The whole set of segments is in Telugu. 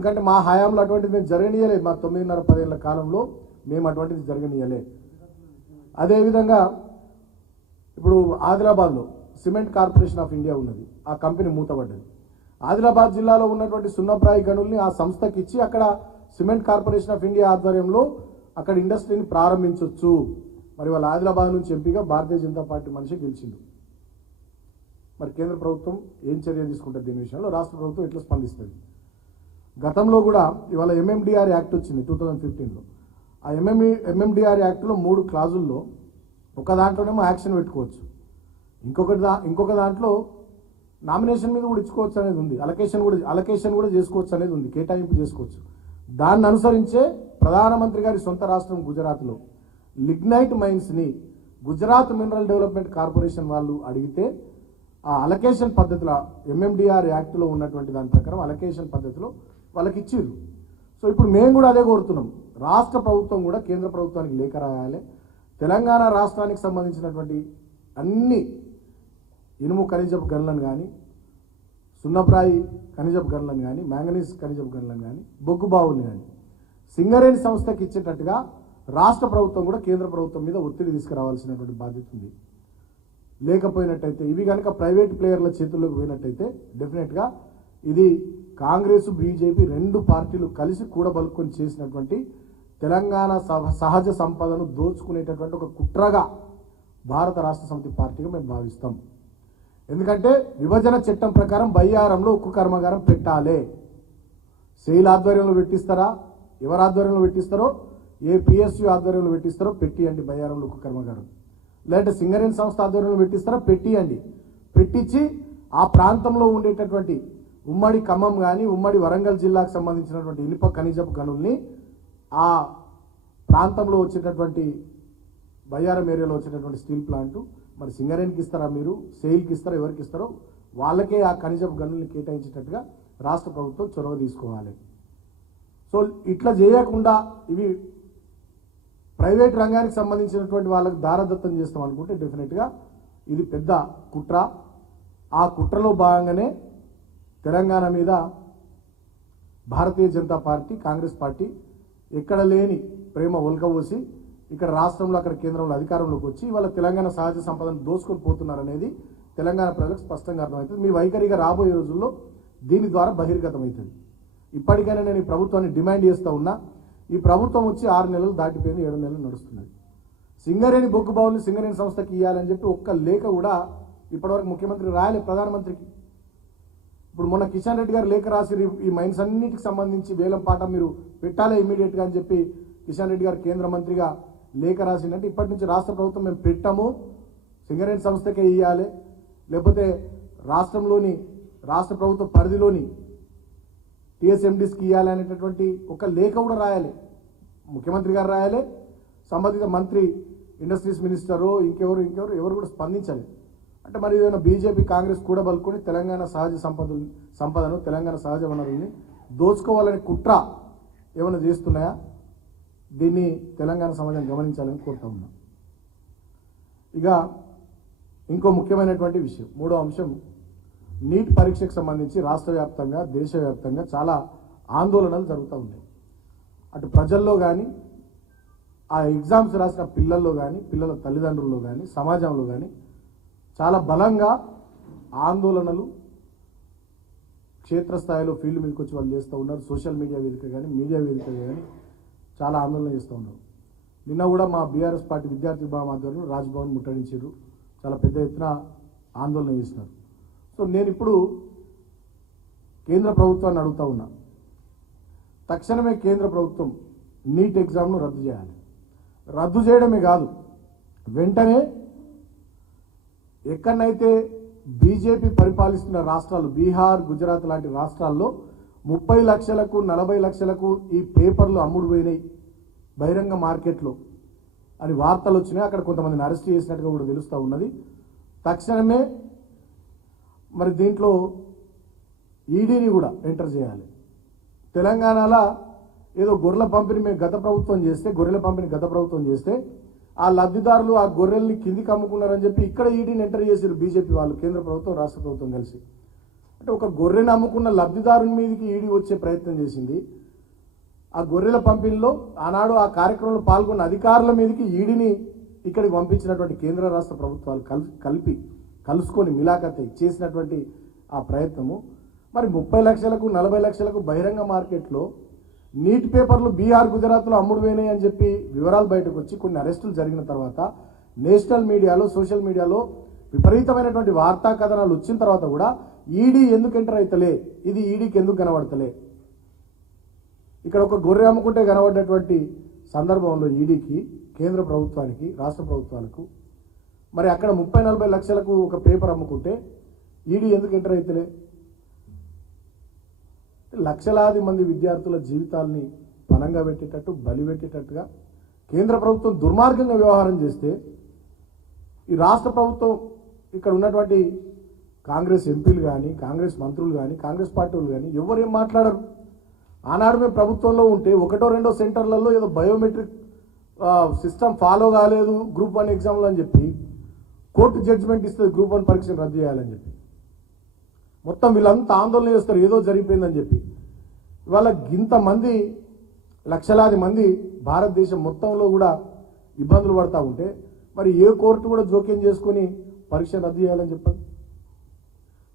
ఎందుకంటే మా హయాంలో అటువంటిది మేము జరగనీయలేదు. మా 9.5-10 ఏళ్ల కాలంలో మేము అటువంటిది జరగనీయలే. అదేవిధంగా ఇప్పుడు ఆదిలాబాద్లో సిమెంట్ కార్పొరేషన్ ఆఫ్ ఇండియా ఉన్నది. ఆ కంపెనీ మూతపడ్డది. ఆదిలాబాద్ జిల్లాలో ఉన్నటువంటి సున్నప్రాయి గనుల్ని ఆ సంస్థకి ఇచ్చి అక్కడ సిమెంట్ కార్పొరేషన్ ఆఫ్ ఇండియా ఆధ్వర్యంలో అక్కడ ఇండస్ట్రీని ప్రారంభించవచ్చు. మరి వాళ్ళ ఆదిలాబాద్ నుంచి ఎంపీగా భారతీయ జనతా పార్టీ మనిషి గెలిచిండు. మరి కేంద్ర ప్రభుత్వం ఏం చర్య తీసుకుంటుంది దీని విషయంలో, రాష్ట్ర ప్రభుత్వం ఎట్లా స్పందిస్తుంది? గతంలో కూడా ఇవాళ ఎంఎండిఆర్ యాక్ట్ వచ్చింది 2015లో. ఆ ఎంఎండిఆర్ యాక్ట్లో 3 క్లాజుల్లో ఒక దాంట్లోనేమో యాక్షన్ పెట్టుకోవచ్చు, ఇంకొక దాంట్లో నామినేషన్ మీద కూడా ఇచ్చుకోవచ్చు అనేది ఉంది, అలకేషన్ కూడా చేసుకోవచ్చు అనేది ఉంది, కేటాయింపు చేసుకోవచ్చు. దాన్ని అనుసరించే ప్రధానమంత్రి గారి సొంత రాష్ట్రం గుజరాత్లో లిగ్నైట్ మైన్స్ని గుజరాత్ మినరల్ డెవలప్మెంట్ కార్పొరేషన్ వాళ్ళు అడిగితే ఆ అలకేషన్ పద్ధతిలో ఎంఎండిఆర్ యాక్ట్లో ఉన్నటువంటి దాని ప్రకారం అలకేషన్ పద్ధతిలో వాళ్ళకి ఇచ్చిర్రు. సో ఇప్పుడు మేము కూడా అదే కోరుతున్నాం. రాష్ట్ర ప్రభుత్వం కూడా కేంద్ర ప్రభుత్వానికి లేఖ రాయాలి. తెలంగాణ రాష్ట్రానికి సంబంధించినటువంటి అన్ని ఇనుము ఖనిజపు గనులను కానీ, సున్నప్రాయి ఖనిజపు గనులను కానీ, మ్యాంగనీస్ ఖనిజపు గనులను కానీ, బొగ్గు బావులను కానీ సింగరేణి సంస్థకి ఇచ్చేటట్టుగా రాష్ట్ర ప్రభుత్వం కూడా కేంద్ర ప్రభుత్వం మీద ఒత్తిడి తీసుకురావాల్సినటువంటి బాధ్యత ఉంది. లేకపోయినట్టయితే ఇవి కనుక ప్రైవేట్ ప్లేయర్ల చేతుల్లోకి పోయినట్టయితే డెఫినెట్గా ఇది కాంగ్రెస్ బీజేపీ 2 పార్టీలు కలిసి కూడబలుకొని చేసినటువంటి తెలంగాణ సహజ సంపదను దోచుకునేటటువంటి ఒక కుట్రగా భారత రాష్ట్ర సమితి పార్టీగా మేము భావిస్తాం. ఎందుకంటే విభజన చట్టం ప్రకారం బయ్యారంలో ఉక్కు కర్మాగారం పెట్టాలి. సెయిల్ ఆధ్వర్యంలో పెట్టిస్తారా, ఎవరి ఆధ్వర్యంలో పెట్టిస్తారో, ఏ పిఎస్యు ఆధ్వర్యంలో పెట్టిస్తారో పెట్టియండి బయ్యారంలో ఉక్కు కర్మాగారం. లేదంటే సింగరేణి సంస్థ ఆధ్వర్యంలో పెట్టిస్తారా పెట్టియండి. పెట్టించి ఆ ప్రాంతంలో ఉండేటటువంటి ఉమ్మడి ఖమ్మం కానీ, ఉమ్మడి వరంగల్ జిల్లాకు సంబంధించినటువంటి ఇనుప ఖనిజపు గనుల్ని ఆ ప్రాంతంలో వచ్చేటటువంటి బయ్యారం ఏరియాలో వచ్చేటటువంటి స్టీల్ ప్లాంట్ మరి సింగరేణికి ఇస్తారా, మీరు సెయిల్కి ఇస్తారా, ఎవరికి ఇస్తారో వాళ్ళకే ఆ ఖనిజపు గనుల్ని కేటాయించేటట్టుగా రాష్ట్ర ప్రభుత్వం చొరవ తీసుకోవాలి. సో ఇట్లా చేయకుండా ఇవి ప్రైవేట్ రంగానికి సంబంధించినటువంటి వాళ్ళకి దారదత్తం చేస్తాం అనుకుంటే డెఫినెట్గా ఇది పెద్ద కుట్ర. ఆ కుట్రలో భాగంగానే తెలంగాణ మీద భారతీయ జనతా పార్టీ, కాంగ్రెస్ పార్టీ ఎక్కడ లేని ప్రేమ ఒలకబోసి ఇక్కడ రాష్ట్రంలో అక్కడ కేంద్రంలో అధికారంలోకి వచ్చి వాళ్ళ తెలంగాణ సహజ సంపదను దోచుకొని పోతున్నారనేది తెలంగాణ ప్రజలకు స్పష్టంగా అర్థమవుతుంది. మీ వైఖరిగా రాబోయే రోజుల్లో దీని ద్వారా బహిర్గతమవుతుంది. ఇప్పటికైనా నేను ఈ ప్రభుత్వాన్ని డిమాండ్ చేస్తూ ఉన్నా. ఈ ప్రభుత్వం వచ్చి 6 నెలలు దాటిపోయింది, 7 నెలలు నడుస్తున్నది. సింగరేణి బొగ్గు బావుల్ని సింగరేణి సంస్థకి ఇవ్వాలని చెప్పి ఒక్క లేఖ కూడా ఇప్పటివరకు ముఖ్యమంత్రి రాయలే ప్రధానమంత్రికి. ఇప్పుడు మొన్న కిషన్ రెడ్డి గారు లేఖ రాసి ఈ మైన్స్ అన్నిటికి సంబంధించి వేలం పాట మీరు పెట్టాలి ఇమీడియట్గా అని చెప్పి కిషన్ రెడ్డి గారు కేంద్ర మంత్రిగా లేఖ రాసిందంటే ఇప్పటి నుంచి రాష్ట్ర ప్రభుత్వం మేము పెట్టాము, సింగరేణి సంస్థకే ఇవ్వాలి, లేకపోతే రాష్ట్ర ప్రభుత్వ పరిధిలోని టీఎస్ఎండీస్కి ఇవ్వాలి అనేటటువంటి ఒక లేఖ కూడా రాయాలి. ముఖ్యమంత్రి గారు రాయాలి, సంబంధిత మంత్రి, ఇండస్ట్రీస్ మినిస్టరు, ఎవరు కూడా స్పందించాలి. అంటే మరి ఏదైనా బీజేపీ కాంగ్రెస్ కూడా బలుకొని తెలంగాణ సహజ సంపదను తెలంగాణ సహజ వనరుల్ని దోచుకోవాలని కుట్ర ఏమైనా చేస్తున్నాయా? దీన్ని తెలంగాణ సమాజం గమనించాలని కోరుతా ఉన్నాం. ఇక ఇంకో ముఖ్యమైనటువంటి విషయం, 3వ అంశం, నీట్ పరీక్షకు సంబంధించి రాష్ట్ర వ్యాప్తంగా దేశవ్యాప్తంగా చాలా ఆందోళనలు జరుగుతూ ఉన్నాయి. అటు ప్రజల్లో కానీ, ఆ ఎగ్జామ్స్ రాసిన పిల్లల్లో కానీ, పిల్లల తల్లిదండ్రుల్లో కానీ, సమాజంలో కానీ చాలా బలంగా ఆందోళనలు క్షేత్రస్థాయిలో ఫీల్డ్ మీదకి వచ్చి వాళ్ళు చేస్తూ ఉన్నారు. సోషల్ మీడియా వేదిక కానీ, మీడియా వేదిక కానీ చాలా ఆందోళన చేస్తూ ఉన్నారు. నిన్న కూడా మా బీఆర్ఎస్ పార్టీ విద్యార్థి విభాగం ఆధ్వర్యంలో రాజ్భవన్ ముట్టడించారు, చాలా పెద్ద ఎత్తున ఆందోళన చేస్తున్నారు. సో నేను ఇప్పుడు కేంద్ర ప్రభుత్వాన్ని అడుగుతా ఉన్నా, తక్షణమే కేంద్ర ప్రభుత్వం నీట్ ఎగ్జామ్ను రద్దు చేయాలి. రద్దు చేయడమే కాదు, వెంటనే ఎక్కడైతే బీజేపీ పరిపాలిస్తున్న రాష్ట్రాలు, బీహార్, గుజరాత్ లాంటి రాష్ట్రాల్లో 30 లక్షలకు 40 లక్షలకు ఈ పేపర్లు అమ్ముడు పోయినాయి బహిరంగ మార్కెట్లో అని వార్తలు వచ్చినాయి. అక్కడ కొంతమందిని అరెస్ట్ చేసినట్టుగా కూడా తెలుస్తూ ఉన్నది. తక్షణమే మరి దీంట్లో ఈడీని కూడా ఎంటర్ చేయాలి. తెలంగాణలో ఏదో గొర్రెల పంపిణీ మేము గత ప్రభుత్వం చేస్తే ఆ లబ్ధిదారులు ఆ గొర్రెల్ని కిందికి అమ్ముకున్నారని చెప్పి ఇక్కడ ఈడీని ఎంటర్ చేశారు బీజేపీ వాళ్ళు, కేంద్ర ప్రభుత్వం రాష్ట్ర ప్రభుత్వం కలిసి. అంటే ఒక గొర్రెను అమ్ముకున్న లబ్ధిదారుని మీదకి ఈడీ వచ్చే ప్రయత్నం చేసింది. ఆ గొర్రెల పంపిణీలో ఆనాడు ఆ కార్యక్రమంలో పాల్గొన్న అధికారుల మీదకి ఈడీని ఇక్కడికి పంపించినటువంటి కేంద్ర రాష్ట్ర ప్రభుత్వాలు కలుసుకొని మిలాఖత్ చేసినటువంటి ఆ ప్రయత్నము మరి 30 లక్షలకు 40 లక్షలకు బహిరంగ మార్కెట్లో నీట్ పేపర్లు బీహార్ గుజరాత్లో అమ్ముడు పోయినాయి అని చెప్పి వివరాలు బయటకు వచ్చి కొన్ని అరెస్టులు జరిగిన తర్వాత నేషనల్ మీడియాలో సోషల్ మీడియాలో విపరీతమైనటువంటి వార్తా కథనాలు వచ్చిన తర్వాత కూడా ఈడీ ఎందుకు ఎంటర్ అవుతలే, ఇది ఈడీకి ఎందుకు కనబడతలే? ఇక్కడ ఒక గొర్రె అమ్ముకుంటే కనబడ్డటువంటి సందర్భంలో ఈడీకి, కేంద్ర ప్రభుత్వానికి, రాష్ట్ర ప్రభుత్వాలకు మరి అక్కడ 30-40 లక్షలకు ఒక పేపర్ అమ్ముకుంటే ఈడీ ఎందుకు ఎంటర్ అవుతలే? లక్షలాది మంది విద్యార్థుల జీవితాల్ని పణంగా పెట్టేటట్టు, బలి పెట్టేటట్టుగా కేంద్ర ప్రభుత్వం దుర్మార్గంగా వ్యవహారం చేస్తే ఈ రాష్ట్ర ప్రభుత్వం ఇక్కడ ఉన్నటువంటి కాంగ్రెస్ ఎంపీలు కానీ, కాంగ్రెస్ మంత్రులు కానీ, కాంగ్రెస్ పార్టీ వాళ్ళు కానీ ఎవరేం మాట్లాడరు. ఆనాడు మేము ప్రభుత్వంలో ఉంటే 1-2 సెంటర్లలో ఏదో బయోమెట్రిక్ సిస్టమ్ ఫాలో కాలేదు గ్రూప్ 1 ఎగ్జామ్లో అని చెప్పి కోర్టు జడ్జిమెంట్ ఇస్తుంది గ్రూప్ 1 పరీక్షను రద్దు చేయాలని చెప్పి. మొత్తం వీళ్ళంతా ఆందోళన చేస్తారు ఏదో జరిగిపోయిందని చెప్పి. ఇవాళ ఇంతమంది లక్షలాది మంది భారతదేశం మొత్తంలో కూడా ఇబ్బందులు పడతా ఉంటే మరి ఏ కోర్టు కూడా జోక్యం చేసుకుని పరీక్ష రద్దు చేయాలని చెప్పారు.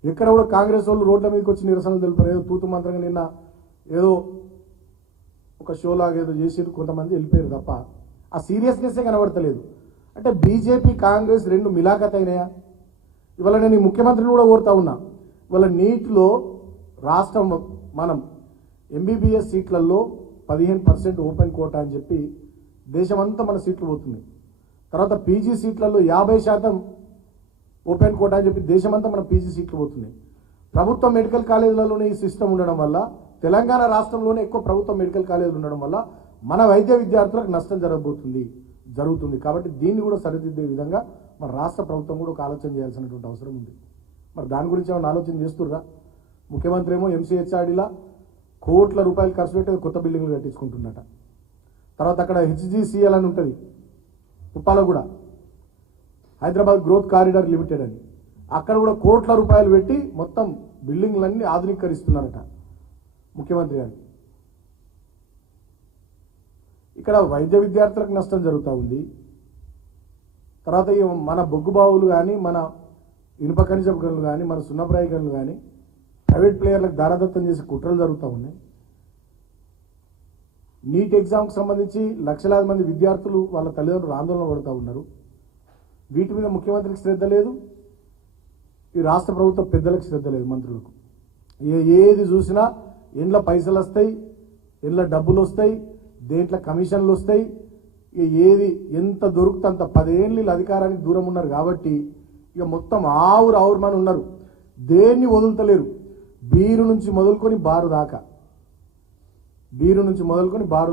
ఎక్కడ కూడా కాంగ్రెస్ వాళ్ళు రోడ్ల మీదకి వచ్చి నిరసనలు తెలిపారు. ఏదో తూతు మంత్రంగా నిన్న ఏదో ఒక షోలాగా ఏదో చేసి కొంతమంది వెళ్ళిపోయారు తప్ప ఆ సీరియస్నెస్సే కనబడతలేదు. అంటే బీజేపీ కాంగ్రెస్ రెండు మిలాఖత్ అయినాయా? ఇవాళ నేను ఈ ముఖ్యమంత్రిని కూడా కోరుతా ఉన్నా, ఇవాళ నీట్లో రాష్ట్రం మనం ఎంబీబీఎస్ సీట్లలో 15% ఓపెన్ కోటా అని చెప్పి దేశమంతా మన సీట్లు పోతుంది. తర్వాత పీజీ సీట్లలో 50% ఓపెన్ కోటా అని చెప్పి దేశమంతా మన పీజీ సీట్లు పోతున్నాయి. ప్రభుత్వ మెడికల్ కాలేజీలలోనే ఈ సిస్టమ్ ఉండడం వల్ల, తెలంగాణ రాష్ట్రంలోనే ఎక్కువ ప్రభుత్వ మెడికల్ కాలేజీలు ఉండడం వల్ల మన వైద్య విద్యార్థులకు నష్టం జరుగుతుంది. కాబట్టి దీన్ని కూడా సరిదిద్దే విధంగా మన రాష్ట్ర ప్రభుత్వం కూడా ఒక ఆలోచన చేయాల్సినటువంటి అవసరం ఉంది. మరి దాని గురించి ఏమైనా ఆలోచన చేస్తుర్రా? ముఖ్యమంత్రి ఏమో ఎంసీహెచ్ఆర్డీలా కోట్ల రూపాయలు ఖర్చు పెట్టి కొత్త బిల్డింగ్లు కట్టించుకుంటున్నట. తర్వాత అక్కడ హెచ్జిసిఎల్ అని ఉంటుంది ఉప్పాలో కూడా, హైదరాబాద్ గ్రోత్ కారిడార్ లిమిటెడ్ అని, అక్కడ కూడా కోట్ల రూపాయలు పెట్టి మొత్తం బిల్డింగ్లన్నీ ఆధునీకరిస్తున్నారట ముఖ్యమంత్రి గారు. ఇక్కడ వైద్య విద్యార్థులకు నష్టం జరుగుతూ ఉంది. తర్వాత మన బొగ్గు బావులు కానీ, మన ఇనుప ఖనిజపు గనులు కానీ, మన సున్నప్రాయ గనులు కానీ ప్రైవేట్ ప్లేయర్లకు దారదత్తం చేసి కుట్రలు జరుగుతూ ఉన్నాయి. నీట్ ఎగ్జామ్కి సంబంధించి లక్షలాది మంది విద్యార్థులు వాళ్ళ తల్లిదండ్రులు ఆందోళన పడుతూ ఉన్నారు. వీటి మీద ముఖ్యమంత్రికి శ్రద్ధ లేదు, ఈ రాష్ట్ర ప్రభుత్వ పెద్దలకు శ్రద్ధ లేదు, మంత్రులకు. ఏది చూసినా ఎండ్ల పైసలు వస్తాయి, ఎండ్ల డబ్బులు వస్తాయి, దేంట్లో కమిషన్లు వస్తాయి. ఏది ఎంత దొరుకుతే అంత 10 ఏళ్ళు అధికారానికి దూరం ఉన్నారు కాబట్టి ఇక మొత్తం ఆవురమని ఉన్నారు. దేన్ని వదులుతలేరు. బీరు నుంచి మొదలుకొని బారు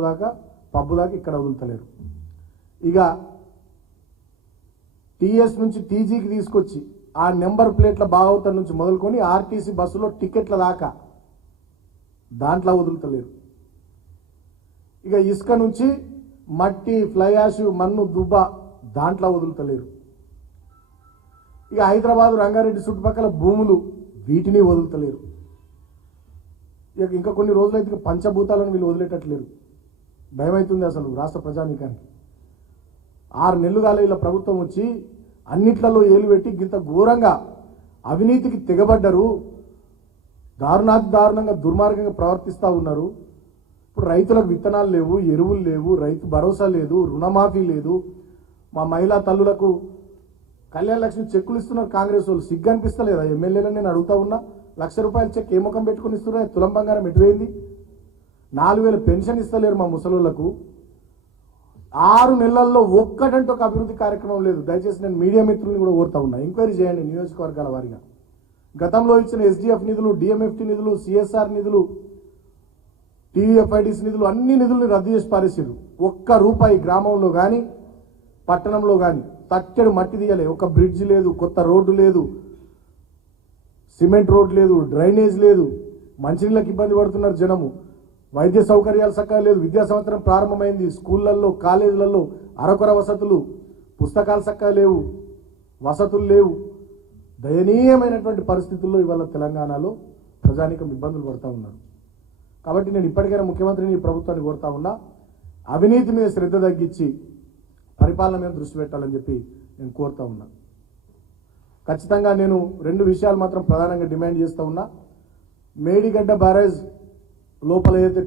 దాకా పబ్బు దాకా ఇక్కడ వదులుతలేరు. ఇక టీఎస్ నుంచి టీజీకి తీసుకొచ్చి ఆ నెంబర్ ప్లేట్ల భాగవతం నుంచి మొదలుకొని ఆర్టీసీ బస్సులో టికెట్ల దాకా దాంట్లో వదులుతలేరు. ఇక ఇసుక నుంచి మట్టి, ఫ్లై యాష్, మన్ను, దుబ్బ దాంట్లో వదులుతలేరు. ఇక హైదరాబాద్, రంగారెడ్డి చుట్టుపక్కల భూములు వీటిని వదులుతలేరు. ఇక ఇంకా కొన్ని రోజులైతే పంచభూతాలను వీళ్ళు వదిలేటట్లేరు. భయమవుతుంది అసలు రాష్ట్ర ప్రజానీకానికి. 6 నెలలు కాలే వీళ్ళ ప్రభుత్వం వచ్చి అన్నిట్లలో ఏలు పెట్టి ఇంత ఘోరంగా అవినీతికి తెగబడ్డరు, దారుణంగా దుర్మార్గంగా ప్రవర్తిస్తూ ఉన్నారు. ఇప్పుడు రైతులకు విత్తనాలు లేవు, ఎరువులు లేవు, రైతు భరోసా లేదు, రుణమాఫీ లేదు. మా మహిళా తల్లులకు కళ్యాణ లక్ష్మి చెక్కులు ఇస్తున్నారు కాంగ్రెస్ వాళ్ళు. సిగ్గు అనిపిస్తలేదా ఎమ్మెల్యేలను? నేను అడుగుతా ఉన్నా, ₹1,00,000 చెక్ ఏ ముఖం పెట్టుకుని ఇస్తున్నారు? తులం బంగారం ఎటువైంది? 4,000 పెన్షన్ ఇస్తలేరు మా ముసలోళ్లకు. 6 నెలల్లో ఒక్కటంటే ఒక అభివృద్ధి కార్యక్రమం లేదు. దయచేసి నేను మీడియా మిత్రుల్ని కూడా కోరుతా ఉన్నా, ఎంక్వైరీ చేయండి నియోజకవర్గాల వారిగా. గతంలో ఇచ్చిన ఎస్డిఎఫ్ నిధులు, డిఎంఎఫ్టి నిధులు, సిఎస్ఆర్ నిధులు, టీఎఫ్ఐడిసి నిధులు, అన్ని నిధుల్ని రద్దు చేసి పారేసారు. ₹1 గ్రామంలో కానీ పట్టణంలో కానీ తట్టెడు మట్టి తీయలే. ఒక బ్రిడ్జ్ లేదు, కొత్త రోడ్డు లేదు, సిమెంట్ రోడ్ లేదు, డ్రైనేజ్ లేదు. మంచినీళ్ళకి ఇబ్బంది పడుతున్నారు జనము. వైద్య సౌకర్యాలు చక్కగా లేదు. విద్యా సంవత్సరం ప్రారంభమైంది, స్కూళ్ళల్లో, కాలేజీలలో అరకొర వసతులు, పుస్తకాలు చక్కగా లేవు, వసతులు లేవు. దయనీయమైనటువంటి పరిస్థితుల్లో ఇవాళ తెలంగాణలో ప్రజానికం ఇబ్బందులు పడుతూ ఉన్నారు. కాబట్టి నేను ఇప్పటికైనా ముఖ్యమంత్రిని ఈ ప్రభుత్వాన్ని కోరుతా ఉన్నా, అవినీతి మీద శ్రద్ధ తగ్గించి పరిపాలన మీద దృష్టి పెట్టాలని చెప్పి నేను కోరుతా ఉన్నా. ఖచ్చితంగా నేను 2 విషయాలు మాత్రం ప్రధానంగా డిమాండ్ చేస్తూ ఉన్నా. మేడిగడ్డ బ్యారేజ్ లోపల ఏదైతే